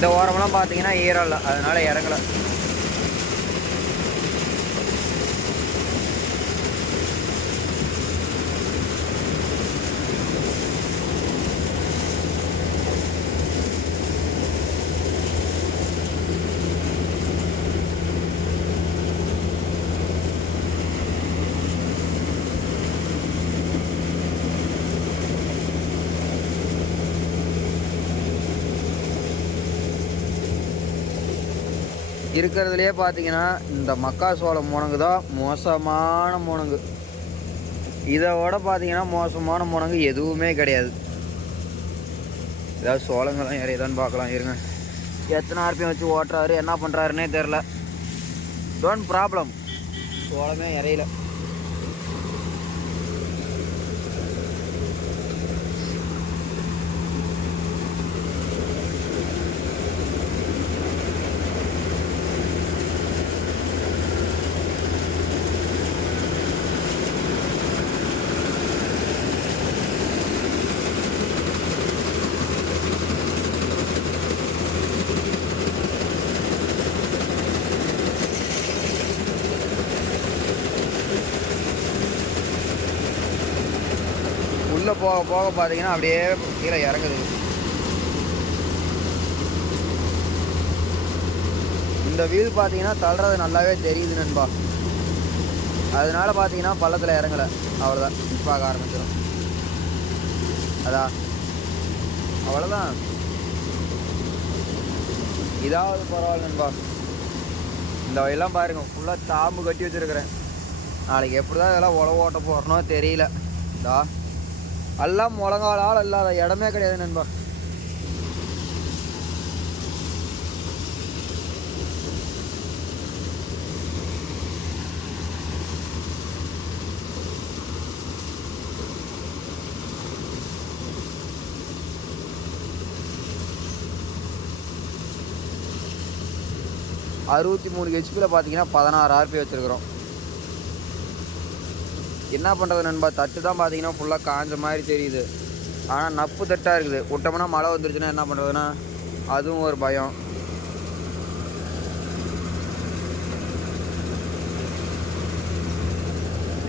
இந்த ஓரமெல்லாம் பார்த்தீங்கன்னா ஈரம் இல்லை அதனால இறங்கல. இருக்கிறதுலையே பார்த்தீங்கன்னா இந்த மக்காசோளம் முனங்கு தான் மோசமான முனங்கு இதை விட பார்த்தீங்கன்னா மோசமான முனங்கு எதுவுமே கிடையாது. ஏதாவது சோளங்கள்லாம் இறையதான்னு பார்க்கலாம் இருங்க. எத்தனை ஆர்பிஎம் வச்சு ஓட்டுறாரு என்ன பண்ணுறாருன்னே தெரில டோன்ட் ப்ராப்ளம் சோளமே இறையில உள்ளே போக போக பார்த்தீங்கன்னா அப்படியே கீழே இறங்குது. இந்த வீடு பார்த்தீங்கன்னா தள்ளுறது நல்லாவே தெரியுது நண்பா. அதனால பார்த்தீங்கன்னா பள்ளத்தில் இறங்கலை. அவ்வளோதான் பார்க்க ஆரம்பிச்சிடும் அதான் அவ்வளோதான் இதாவது பரவாயில்ல நண்பா. இந்த வயலாம் பாருங்க. ஃபுல்லாக தாம்பு கட்டி வச்சிருக்கிறேன். நாளைக்கு எப்படி தான் இதெல்லாம் உழவு ஓட்ட போகிறனோ தெரியல. இதா. எல்லாம் முழங்கால் ஆள் இல்லாத இடமே கிடையாது நண்பா. அறுபத்தி மூணு ஹெச்பியில் பார்த்தீங்கன்னா பதினாறு ஆர்பி வச்சுருக்குறோம். என்ன பண்ணுறது நண்பா? தட்டு தான் பார்த்தீங்கன்னா ஃபுல்லாக காஞ்ச மாதிரி தெரியுது. ஆனால் நப்பு தட்டாக இருக்குது. விட்டோம்னா மழை வந்துருச்சுன்னா என்ன பண்ணுறதுன்னா அதுவும் ஒரு பயம்.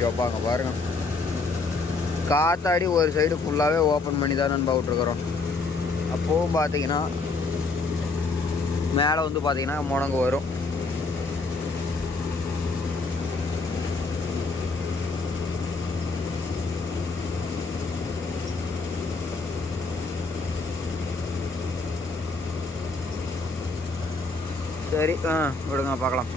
வைப்பாங்க பாருங்க காத்தாடி ஒரு சைடு ஃபுல்லாகவே ஓப்பன் பண்ணி தான் நண்பா விட்ருக்குறோம் அப்போவும் பார்த்தீங்கன்னா மேலே வந்து பார்த்தீங்கன்னா முடங்கு வரும். சரி ஆ விடுங்க பார்க்கலாம்.